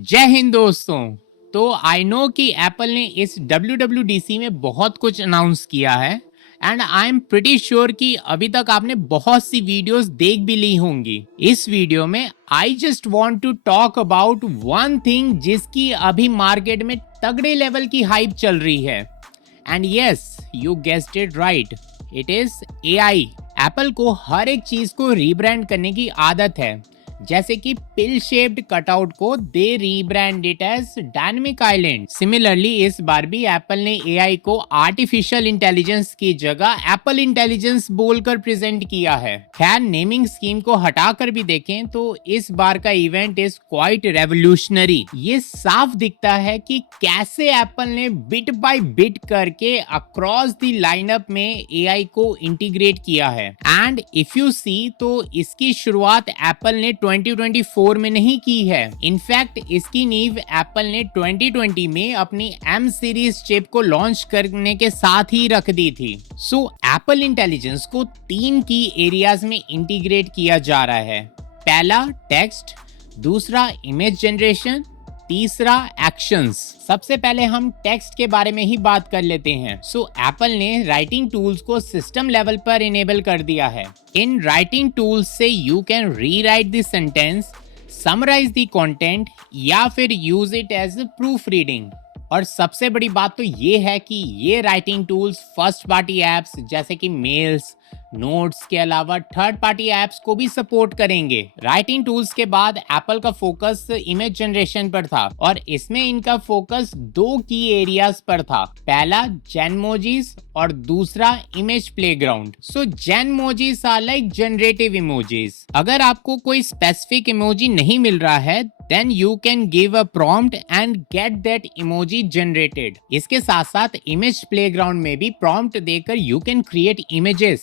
जय हिंद दोस्तों। तो आई नो कि एप्पल ने इस WWDC में बहुत कुछ अनाउंस किया है and I am pretty sure कि अभी तक आपने बहुत सी वीडियोस देख भी ली होंगी। इस वीडियो में I just want to talk about one thing जिसकी अभी मार्केट में तगड़े लेवल की हाइप चल रही है and yes, you guessed it right, it is AI। Apple को हर एक चीज को रीब्रांड करने की आदत है, जैसे कि पिल शेप्ड कटआउट को they rebrand it as dynamic island. Similarly इस बार भी एप्पल ने AI को आर्टिफिशियल इंटेलिजेंस की जगह एप्पल इंटेलिजेंस बोलकर प्रेजेंट किया है। खैर, नेमिंग स्कीम को हटाकर भी देखें तो इस बार का इवेंट इज क्वाइट रेवोल्यूशनरी। ये साफ दिखता है कि कैसे एप्पल ने बिट बाय बिट करके अक्रॉस द लाइनअप में AI को इंटीग्रेट किया है। एंड इफ यू सी तो इसकी शुरुआत एप्पल ने 2024 में नहीं की है। इनफैक्ट इसकी नींव एप्पल ने 2020 में अपनी M सीरीज चिप को लॉन्च करने के साथ ही रख दी थी। सो एप्पल इंटेलिजेंस को 3 की एरियाज में इंटीग्रेट किया जा रहा है। पहला टेक्स्ट, दूसरा इमेज जनरेशन, तीसरा एक्शंस। सबसे पहले हम टेक्स्ट के बारे में ही बात कर लेते हैं। सो एप्पल ने राइटिंग टूल्स को सिस्टम लेवल पर इनेबल कर दिया है। इन राइटिंग टूल्स से you can rewrite the sentence, summarise the content या फिर use it as proofreading. और सबसे बड़ी बात तो ये है कि ये writing tools first party apps जैसे कि मेल्स, नोट्स के अलावा थर्ड पार्टी एप्स को भी सपोर्ट करेंगे। राइटिंग टूल्स के बाद एप्पल का फोकस इमेज जनरेशन पर था और इसमें इनका फोकस 2 की एरियाज पर था। पहला जेनमोजीज और दूसरा image playground. So Genmojis are like generative emojis. अगर आपको कोई स्पेसिफिक इमोजी नहीं मिल रहा है then you can give a prompt and get that emoji generated। इसके साथ साथ इमेज प्लेग्राउंड में भी प्रॉम्प्ट देकर you can create images।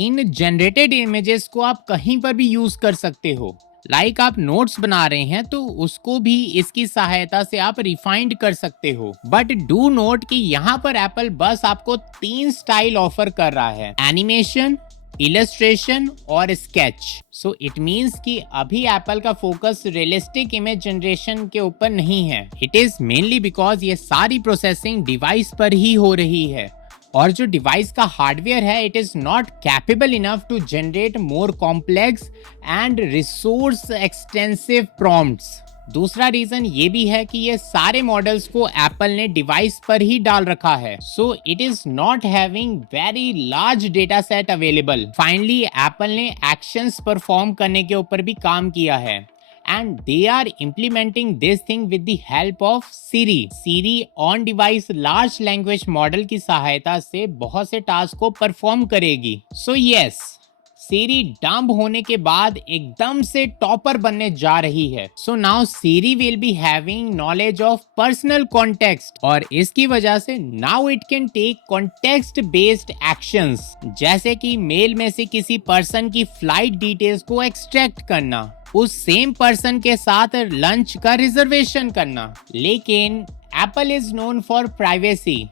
In generated images को आप कहीं पर भी यूज कर सकते हो। लाइक आप नोट्स बना रहे हैं तो उसको भी इसकी सहायता से आप रिफाइंड कर सकते हो। बट डू नोट कि यहाँ पर एप्पल बस आपको 3 स्टाइल ऑफर कर रहा है, एनिमेशन, इलस्ट्रेशन और स्केच। सो इट मीन्स कि अभी एप्पल का फोकस रियलिस्टिक इमेज जनरेशन के ऊपर नहीं है। इट इज मेनली बिकॉज ये सारी प्रोसेसिंग डिवाइस पर ही हो रही है और जो डिवाइस का हार्डवेयर है it is not capable enough to generate more complex and resource extensive prompts. दूसरा रीजन ये भी है कि ये सारे मॉडल्स को एप्पल ने डिवाइस पर ही डाल रखा है। So it is not having very large data set available. Finally Apple ने एक्शंस परफॉर्म करने के ऊपर भी काम किया है and they are implementing this thing with the help of Siri. Siri on device large language model की सहायता से बहुत से टास्क को परफॉर्म करेगी। सो यस, सीरी डंप होने के बाद एकदम से टॉपर बनने जा रही है। So now Siri will be having knowledge of personal context और इसकी वजह से now it can take context based actions, जैसे कि मेल में से किसी पर्सन की फ्लाइट डिटेल्स को एक्सट्रैक्ट करना, उस सेम पर्सन के साथ लंच का रिजर्वेशन करना। लेकिन Apple is known for privacy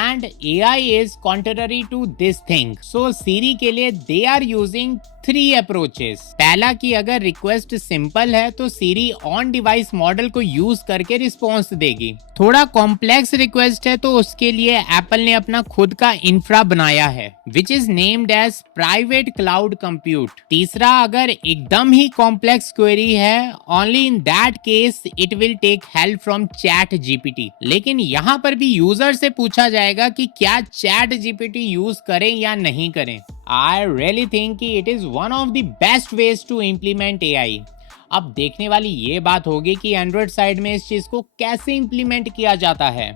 and AI is contrary to this thing। So Siri के लिए they are using 3 approaches। पहला कि अगर रिक्वेस्ट सिंपल है तो Siri ऑन डिवाइस मॉडल को यूज करके रिस्पॉन्स देगी। थोड़ा कॉम्प्लेक्स रिक्वेस्ट है तो उसके लिए एप्पल ने अपना खुद का इंफ्रा बनाया है which is named as private cloud compute. तीसरा, अगर एकदम ही कॉम्प्लेक्स क्वेरी है only in that case it will take help from chat GPT। लेकिन यहाँ पर भी यूजर से पूछा जाएगा कि क्या चैट GPT यूज करें या नहीं करें। I really think कि it is one of the best ways to implement AI। अब देखने वाली ये बात होगी कि एंड्रॉइड साइड में इस चीज को कैसे इंप्लीमेंट किया जाता है।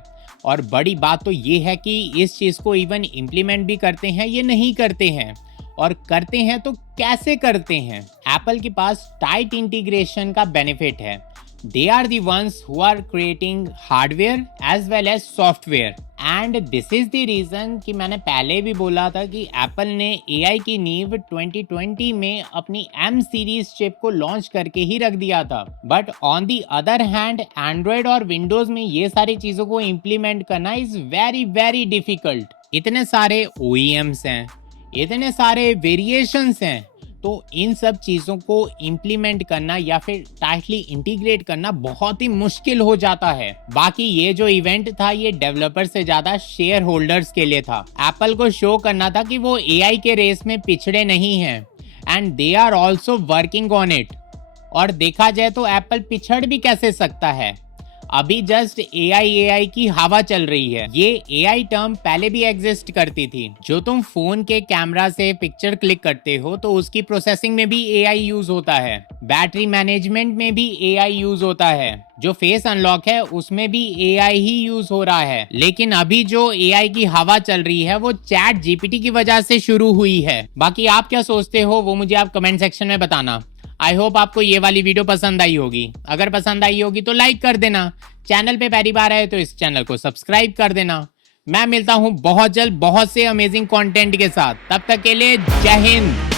और बड़ी बात तो ये है कि इस चीज को इवन इंप्लीमेंट भी करते हैं ये नहीं करते हैं, और करते हैं तो कैसे करते हैं। एप्पल के पास टाइट इंटीग्रेशन का बेनिफिट है। They are the ones who are creating hardware as well as software and this is the reason कि मैंने पहले भी बोला था कि एप्पल ने AI की नींव 2020 में अपनी M सीरीज चिप को लॉन्च करके ही रख दिया था। But on the other hand Android और विंडोज में ये सारी चीजों को इम्प्लीमेंट करना इज वेरी वेरी डिफिकल्ट। इतने सारे OEMs हैं, इतने सारे वेरिएशंस हैं, तो इन सब चीजों को इम्प्लीमेंट करना या फिर टाइटली इंटीग्रेट करना बहुत ही मुश्किल हो जाता है। बाकी ये जो इवेंट था ये डेवलपर से ज्यादा शेयर होल्डर्स के लिए था। एप्पल को शो करना था कि वो एआई के रेस में पिछड़े नहीं हैं and they are also working on it. और देखा जाए तो एप्पल पिछड़ भी कैसे सकता है, अभी जस्ट एआई की हवा चल रही है। ये एआई टर्म पहले भी एग्जिस्ट करती थी। जो तुम फोन के कैमरा से पिक्चर क्लिक करते हो तो उसकी प्रोसेसिंग में भी एआई यूज होता है, बैटरी मैनेजमेंट में भी एआई यूज होता है, जो फेस अनलॉक है उसमें भी एआई ही यूज हो रहा है। लेकिन अभी जो एआई की हवा चल रही है वो चैट जीपीटी की वजह से शुरू हुई है। बाकी आप क्या सोचते हो वो मुझे आप कमेंट सेक्शन में बताना। आई होप आपको ये वाली वीडियो पसंद आई होगी। अगर पसंद आई होगी तो लाइक कर देना, चैनल पे पहली बार आए तो इस चैनल को सब्सक्राइब कर देना। मैं मिलता हूँ बहुत जल्द बहुत से अमेजिंग कंटेंट के साथ, तब तक के लिए जय हिंद।